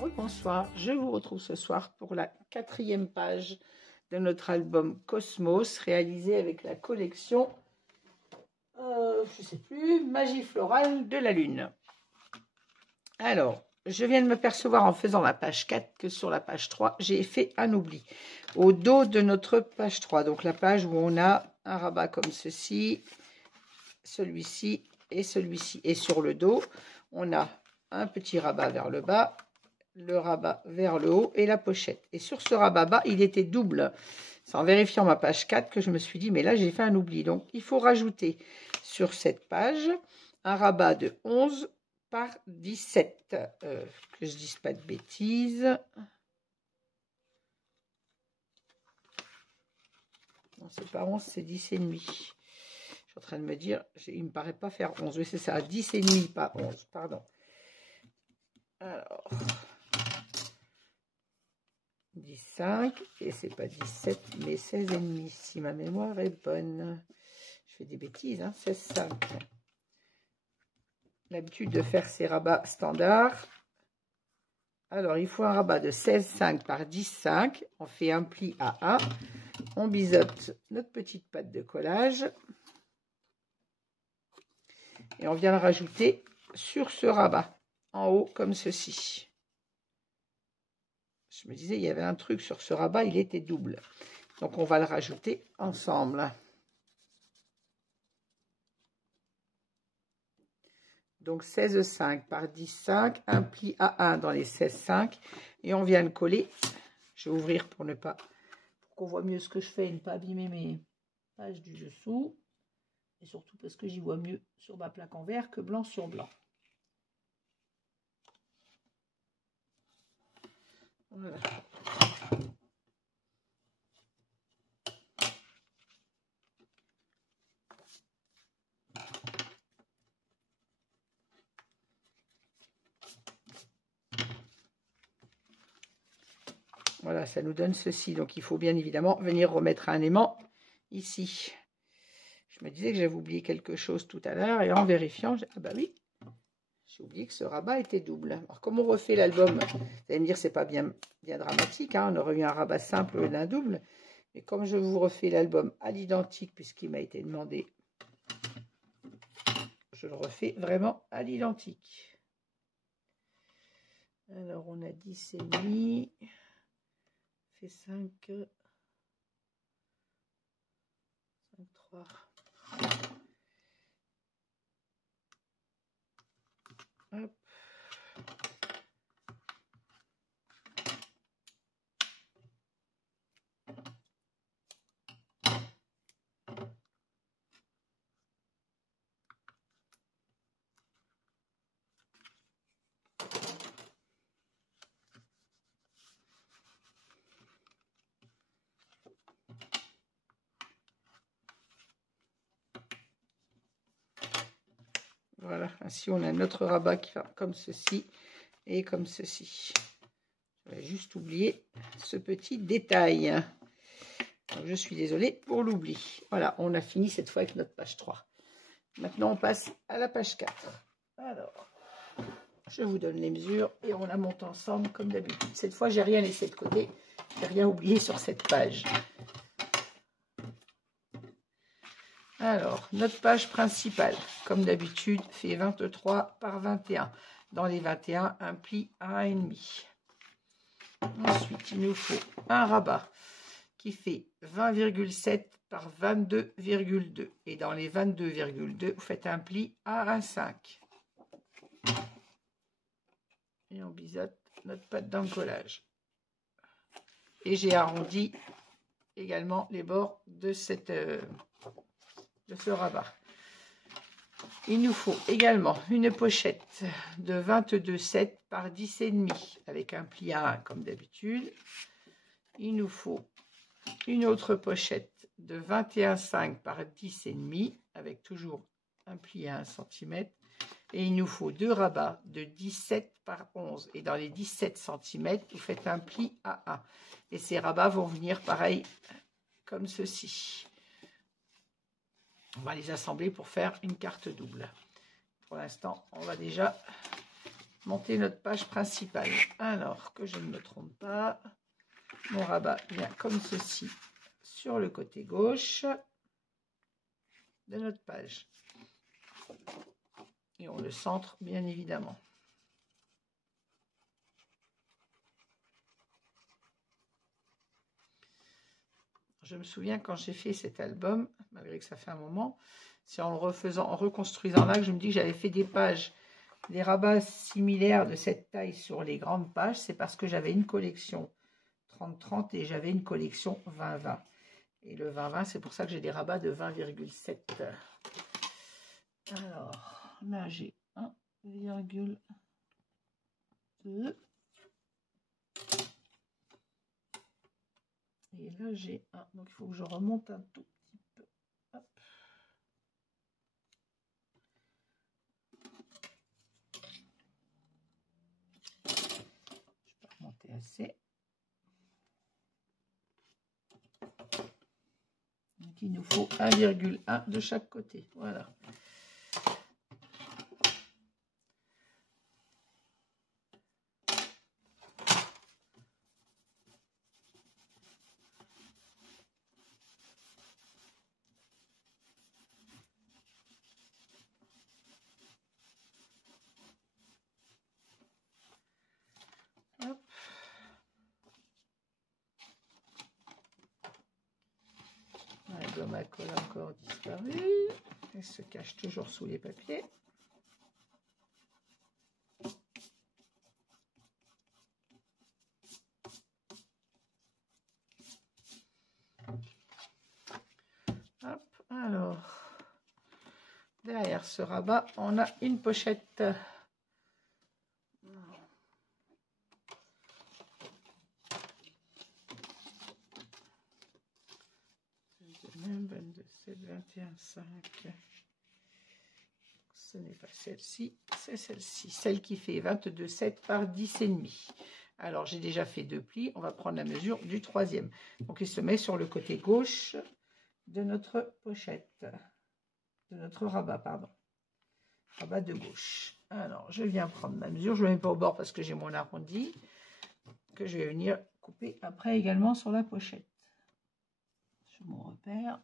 Oui, bonsoir, je vous retrouve ce soir pour la 4e page de notre album Cosmos, réalisé avec la collection, je ne sais plus, Magie Florale de la Lune. Alors, je viens de me percevoir en faisant la page 4 que sur la page 3, j'ai fait un oubli. Au dos de notre page 3, donc la page où on a un rabat comme ceci, celui-ci et celui-ci. Et sur le dos, on a un petit rabat vers le bas, le rabat vers le haut et la pochette. Et sur ce rabat bas, il était double. C'est en vérifiant ma page 4 que je me suis dit, mais là, j'ai fait un oubli. Donc, il faut rajouter sur cette page un rabat de 11 par 17. Que je ne dise pas de bêtises. Non, c'est pas 11, c'est 10 et demi. Je suis en train de me dire, il me paraît pas faire 11. Oui, c'est ça, 10 et demi, pas 11, pardon. Alors... 15 et c'est pas 17 mais 16 et demi si ma mémoire est bonne. Je fais des bêtises, hein. 16,5. L'habitude de faire ces rabats standards. Alors il faut un rabat de 16,5 par 10,5. On fait un pli à 1. On biseaute notre petite patte de collage et on vient le rajouter sur ce rabat en haut comme ceci. Je me disais, il y avait un truc sur ce rabat, il était double. Donc, on va le rajouter ensemble. Donc, 16,5 par 10,5, un pli à 1 dans les 16,5. Et on vient le coller. Je vais ouvrir pour qu'on voit mieux ce que je fais et ne pas abîmer mes pages du dessous. Et surtout parce que j'y vois mieux sur ma plaque en verre que blanc sur blanc. Voilà. Voilà, ça nous donne ceci. Donc, il faut bien évidemment venir remettre un aimant ici. Je me disais que j'avais oublié quelque chose tout à l'heure. Et en vérifiant, ah bah oui, j'ai oublié que ce rabat était double. Alors, comme on refait l'album, vous allez me dire, c'est pas bien dramatique. Hein, on aurait eu un rabat simple d'un double. Mais comme je vous refais l'album à l'identique, puisqu'il m'a été demandé, je le refais vraiment à l'identique. Alors, on a 10 et demi. Fait 5, 3. Hop. Voilà, ainsi on a notre rabat qui va comme ceci et comme ceci. J'avais juste oublié ce petit détail. Donc, je suis désolée pour l'oubli. Voilà, on a fini cette fois avec notre page 3. Maintenant, on passe à la page 4. Alors, je vous donne les mesures et on la monte ensemble comme d'habitude. Cette fois, j'ai rien laissé de côté. J'ai rien oublié sur cette page. Alors, notre page principale, comme d'habitude, fait 23 par 21. Dans les 21, un pli à 1,5. Ensuite, il nous faut un rabat qui fait 20,7 par 22,2. Et dans les 22,2, vous faites un pli à 1,5. Et on biseaute notre patte d'encollage. Et j'ai arrondi également les bords de ce rabat. Il nous faut également une pochette de 22,7 par 10,5 avec un pli à 1 comme d'habitude. Il nous faut une autre pochette de 21,5 par 10,5 avec toujours un pli à 1 cm. Et il nous faut deux rabats de 17 par 11. Et dans les 17 cm, vous faites un pli à 1. Et ces rabats vont venir pareil comme ceci. On va les assembler pour faire une carte double. Pour l'instant, on va déjà monter notre page principale. Alors que je ne me trompe pas, mon rabat vient comme ceci sur le côté gauche de notre page. Et on le centre bien évidemment. Je me souviens quand j'ai fait cet album, malgré que ça fait un moment, c'est en le refaisant, en reconstruisant là, que je me dis que j'avais fait des pages, des rabats similaires de cette taille sur les grandes pages. C'est parce que j'avais une collection 30-30 et j'avais une collection 20-20. Et le 20-20, c'est pour ça que j'ai des rabats de 20,7. Alors, là j'ai 1,2. Et là j'ai 1. Donc il faut que je remonte un tout petit peu. Hop. Je peux remonter assez. Donc il nous faut 1,1 de chaque côté. Voilà. Hop. La gomme à colle a encore disparu. Elle se cache toujours sous les papiers. Hop, alors, derrière ce rabat, on a une pochette. Même 22, 7, 21, 5. Ce n'est pas celle-ci, c'est celle-ci. Celle qui fait 22,7 par 10,5. Alors, j'ai déjà fait 2 plis. On va prendre la mesure du troisième. Donc, il se met sur le côté gauche de notre pochette. De notre rabat, pardon. Rabat de gauche. Alors, je viens prendre ma mesure. Je ne le mets pas au bord parce que j'ai mon arrondi. Que je vais venir couper après également sur la pochette. Sur mon repère.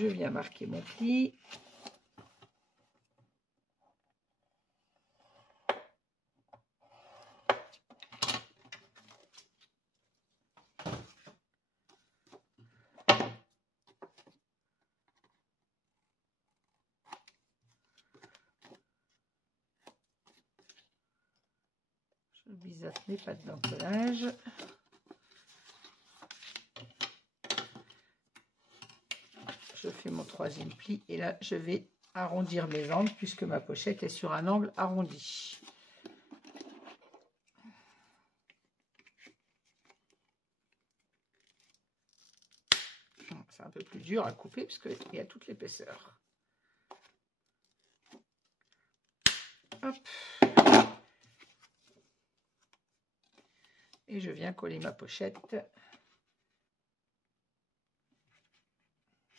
Je viens marquer mon pli. Je biseaute mes pattes d'encollage. Je fais mon troisième pli et là je vais arrondir mes angles puisque ma pochette est sur un angle arrondi. C'est un peu plus dur à couper puisqu'il y a toute l'épaisseur. Hop. Et je viens coller ma pochette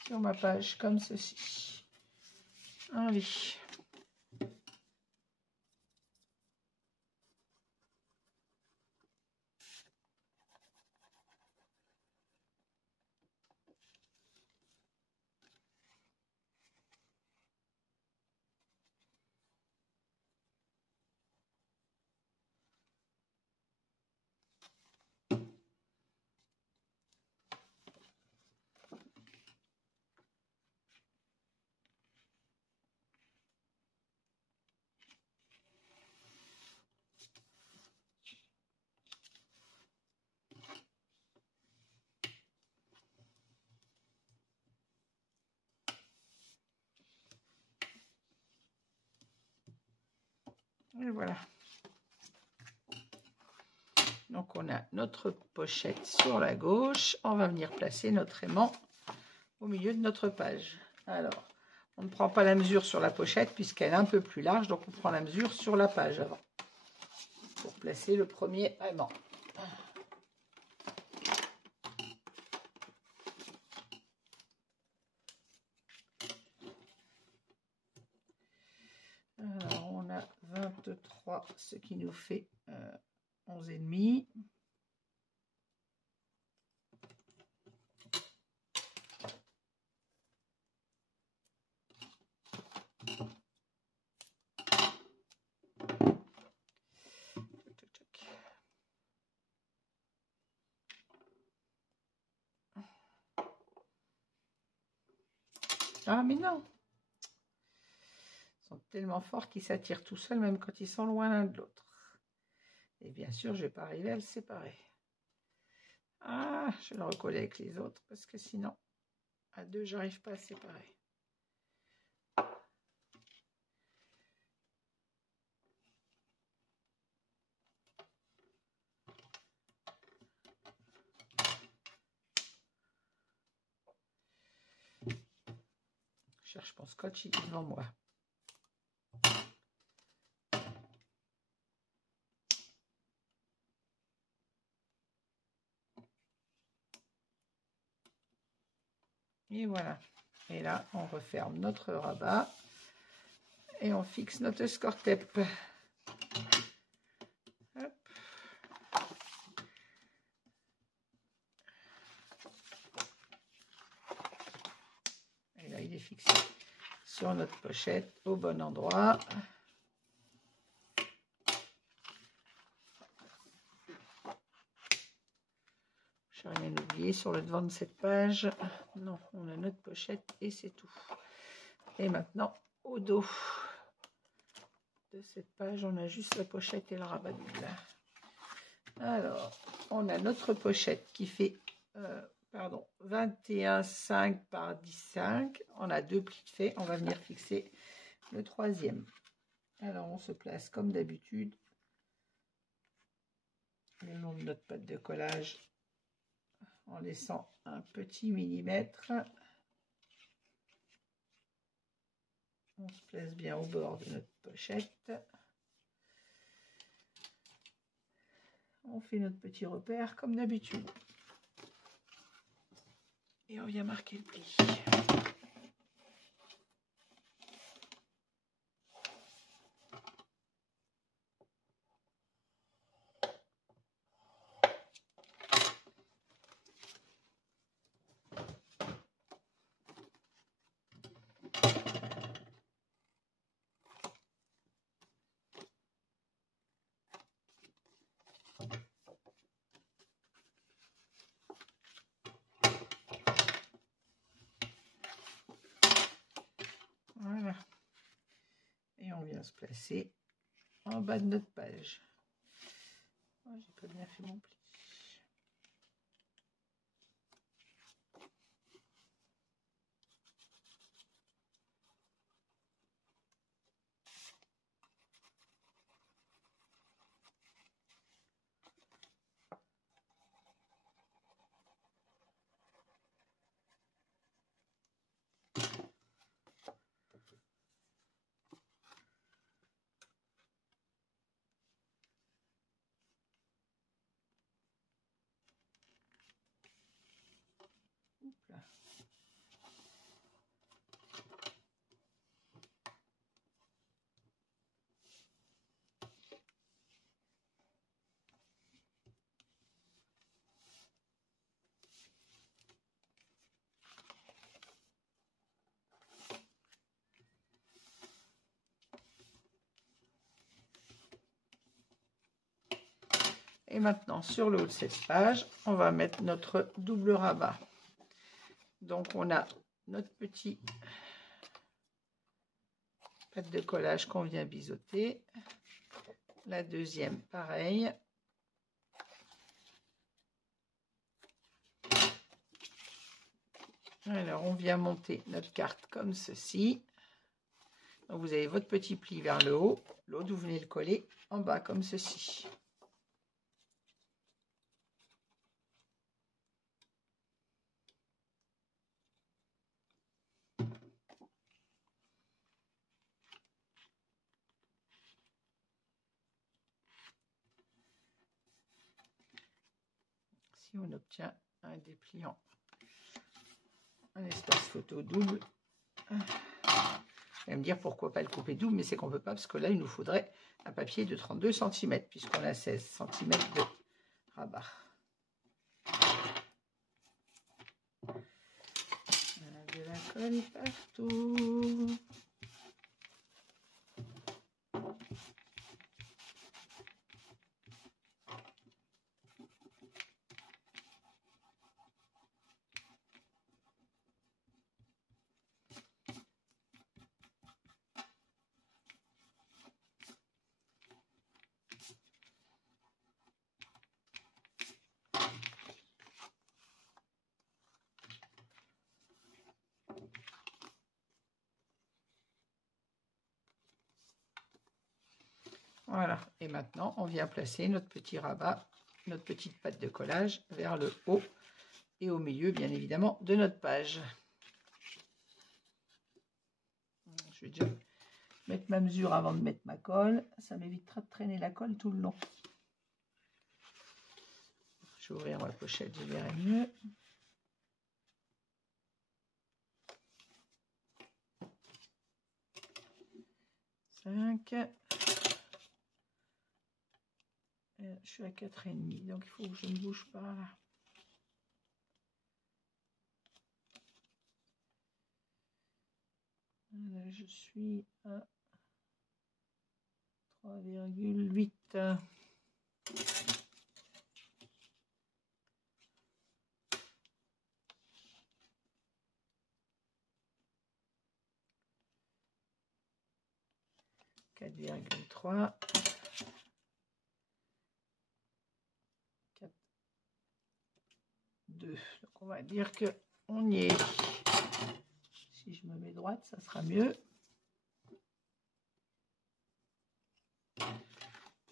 sur ma page comme ceci. Allez. Et voilà. Donc on a notre pochette sur la gauche. On va venir placer notre aimant au milieu de notre page. Alors, on ne prend pas la mesure sur la pochette puisqu'elle est un peu plus large. Donc on prend la mesure sur la page avant. Pour placer le premier aimant. de 3, ce qui nous fait 11,5. Ah mais non, ils sont tellement forts qu'ils s'attirent tout seuls même quand ils sont loin l'un de l'autre. Et bien sûr, je ne vais pas arriver à le séparer. Ah, je vais le recoller avec les autres parce que sinon, à deux, j'arrive pas à séparer. Je cherche mon scotch, il est devant moi. Et voilà. Et là, on referme notre rabat et on fixe notre score-tape. Hop. Et là, il est fixé sur notre pochette au bon endroit. Je n'ai rien oublié sur le devant de cette page. Non, on a notre pochette et c'est tout. Et maintenant, au dos de cette page, on a juste la pochette et le rabat d'huile. Alors, on a notre pochette qui fait 21,5 par 10,5. On a deux plis de fait. On va venir fixer le troisième. Alors, on se place comme d'habitude le long de notre pâte de collage en laissant un petit millimètre. On se place bien au bord de notre pochette. On fait notre petit repère comme d'habitude. Et on vient marquer le pli. Voilà. Et on vient se placer en bas de notre page. Oh, j'ai pas bien fait mon pli. Là. Et maintenant, sur le haut de cette page, on va mettre notre double rabat. Donc, on a notre petit pâte de collage qu'on vient biseauter. La deuxième, pareil. Alors, on vient monter notre carte comme ceci. Donc, vous avez votre petit pli vers le haut. L'autre, vous venez le coller en bas comme ceci. Si on obtient un dépliant, un espace photo double, allez me dire pourquoi pas le couper double, mais c'est qu'on ne peut pas, parce que là, il nous faudrait un papier de 32 cm, puisqu'on a 16 cm de rabat. On a de la colle partout. Voilà, et maintenant on vient placer notre petit rabat, notre petite patte de collage vers le haut et au milieu bien évidemment de notre page. Je vais déjà mettre ma mesure avant de mettre ma colle, ça m'évitera de traîner la colle tout le long. Je vais ouvrir ma pochette, je verrai mieux. Je suis à 4,5, donc il faut que je ne bouge pas là. Là, je suis à 3,8. « 4,3. 4,2. Donc on va dire que on y est. Si je me mets droite, ça sera mieux.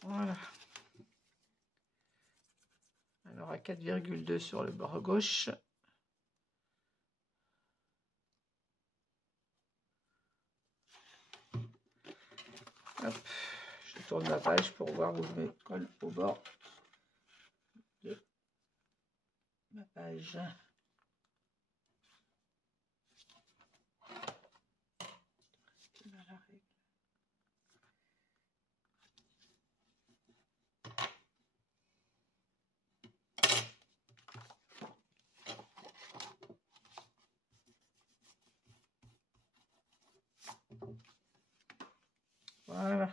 Voilà. Alors à 4,2 sur le bord gauche. Hop, je tourne la page pour voir où je me colle au bord de ma page. Voilà.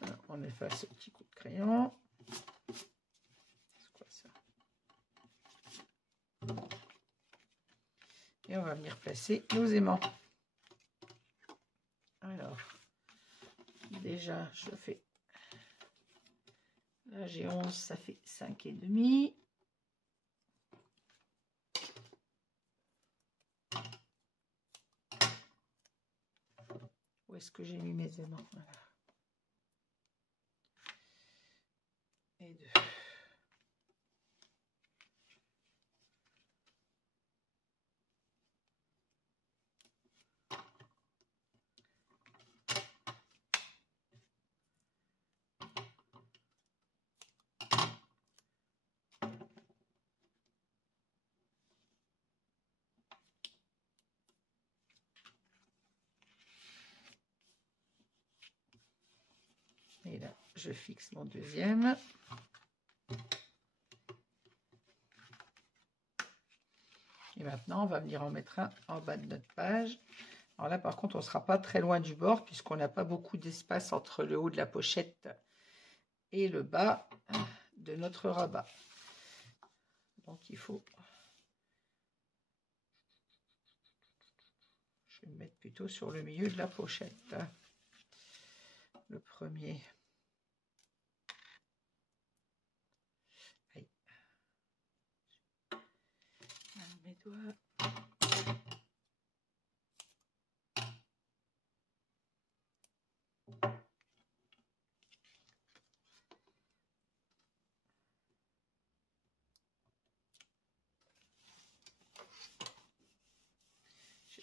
Alors, on efface ce petit coup de crayon. C'est quoi ça? Et on va venir placer nos aimants. Alors, déjà, je fais... Là, j'ai 11, ça fait 5,5. Où est-ce que j'ai mis mes aimants? Voilà. Et 2. Et là, je fixe mon deuxième. Et maintenant, on va venir en mettre un en bas de notre page. Alors là, par contre, on ne sera pas très loin du bord puisqu'on n'a pas beaucoup d'espace entre le haut de la pochette et le bas de notre rabat. Donc, il faut... Je vais me mettre plutôt sur le milieu de la pochette. Le premier... Aïe. Mes doigts...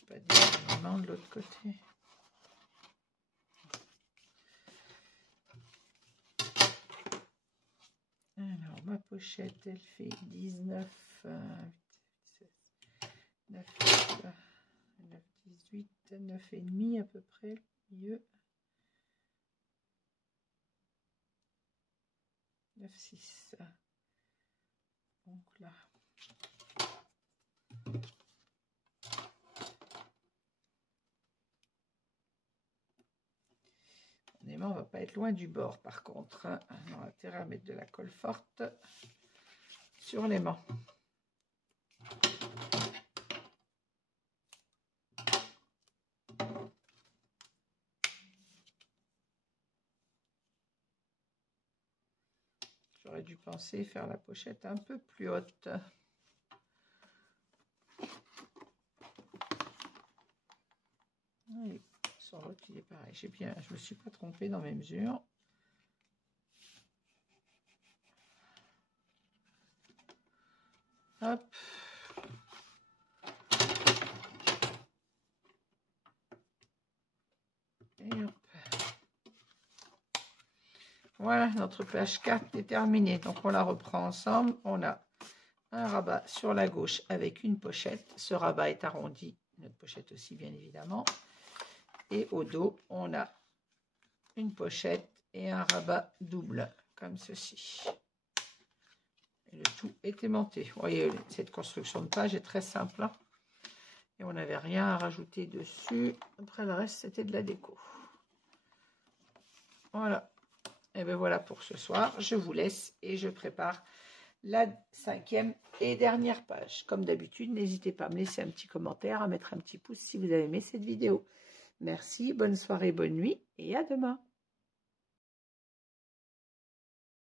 Pas directement de l'autre côté. Alors ma pochette elle fait 19, 9, 9, 10, 8, 9,5 à peu près, milieu. 9, 6. Donc là. On ne va pas être loin du bord par contre. Hein. On a intérêt à mettre de la colle forte sur l'aimant. J'aurais dû penser faire la pochette un peu plus haute. Oui, sur l'autre, il est pareil. Je me suis pas trompée dans mes mesures. Hop. Et hop. Voilà, notre page 4 est terminée. Donc, on la reprend ensemble. On a un rabat sur la gauche avec une pochette. Ce rabat est arrondi. Notre pochette aussi, bien évidemment. Et au dos, on a une pochette et un rabat double, comme ceci. Et le tout est aimanté. Vous voyez, cette construction de page est très simple. Hein, et on n'avait rien à rajouter dessus. Après, le reste, c'était de la déco. Voilà. Et bien voilà pour ce soir. Je vous laisse et je prépare la 5e et dernière page. Comme d'habitude, n'hésitez pas à me laisser un petit commentaire, à mettre un petit pouce si vous avez aimé cette vidéo. Merci, bonne soirée, bonne nuit et à demain.